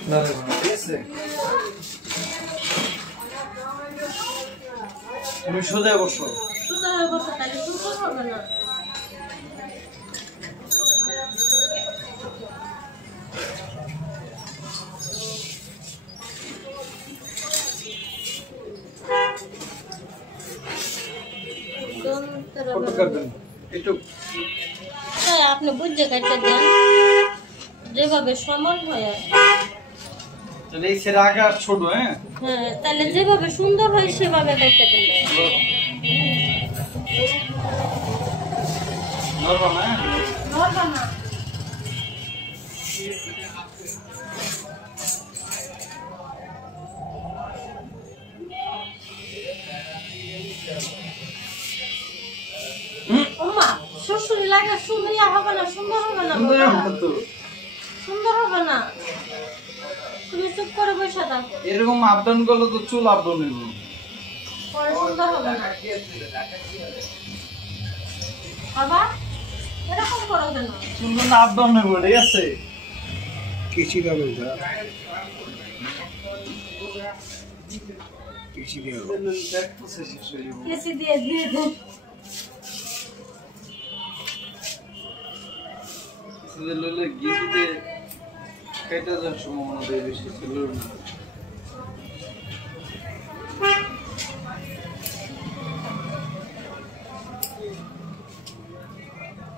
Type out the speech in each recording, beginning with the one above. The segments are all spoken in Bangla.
ঠিক আছে তুমি সোজা বসো তাহলে সুন্দর হবে না। আপনি বুঝে কাটতে দেন যেভাবে সমান হয় ছোট। হ্যাঁ তাহলে যেভাবে সুন্দর হয় সেভাবে কাটতে দেন। নড়বা না। শ্বশুরি লাগা সুন্দর হবে না, সুন্দর হবে না, সুন্দর হবে না। তুমি চুপ করে বসে থাকো। এরকম আপডাউন করলে তো চুল আপডাউন হইব, পরে সুন্দর হবে না। বাবা এরকম করো কেন? চুল না আপডাউন হইব। ঠিক আছে কেচি দাও এটা, কেচি দাও, কেচি দিয়ে দিয়ে দাও। লইলে গিয়ে কেটে যাওয়ার সম্ভাবনা দেয় বেশি ছিল না।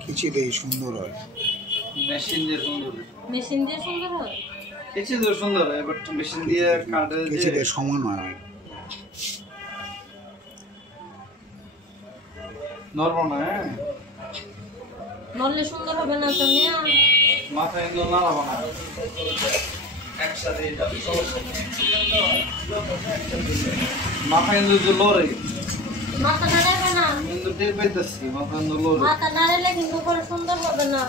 কেচি দিয়ে সুন্দর হয়, মেশিন দিয়ে সুন্দর হয়, মেশিন দিয়ে সুন্দর হয়, কেচি দিয়ে সুন্দর হয়, বাট মেশিন দিয়ে কাটে কেচি দিয়ে সমান হয়। নরম না। হ্যাঁ নড়লে সুন্দর হবে না তো মিয়া। মাথা এগুলো নাড়াবো না, একসাথে মাথা কিন্তু লড়ে, মাথা নাড়াবে না, কিন্তু টের পাইতেছি মাথা কিন্তু লড়ে। মাথা নাড়ালে কিন্তু পরে সুন্দর হবে না।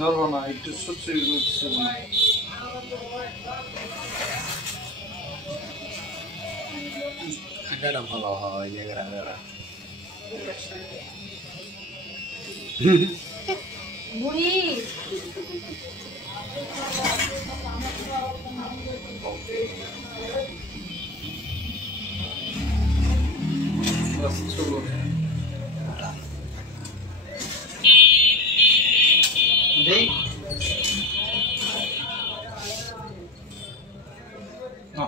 নড়বো না, একটু সহ্য করছে। আগাটা ভালো হয়, জায়গার আগাটা বুড়ি চলো দেই না।